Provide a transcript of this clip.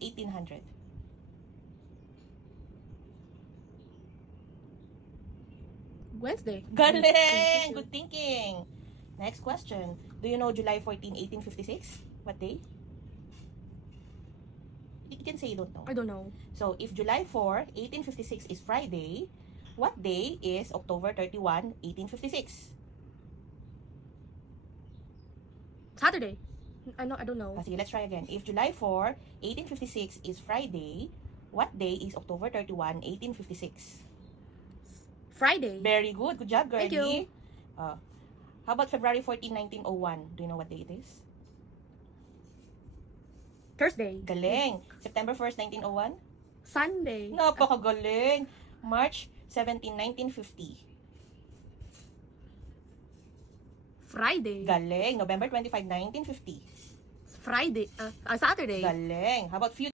1800? Wednesday. Galing! Good thinking. Next question. Do you know July 14, 1856? What day? You can say you don't know. I don't know. So, if July 4, 1856 is Friday, what day is October 31, 1856? Saturday. I don't know. Sige, let's try again. If July 4, 1856 is Friday, what day is October 31, 1856? Friday. Very good. Good job, girlie. Thank you. How about February 14, 1901? Do you know what day it is? Thursday. Galing. September 1st, 1901? Sunday. Napakagaling. March 17, 1950. Friday. Galing. November 25, 1950. Friday. Saturday. Galing. How about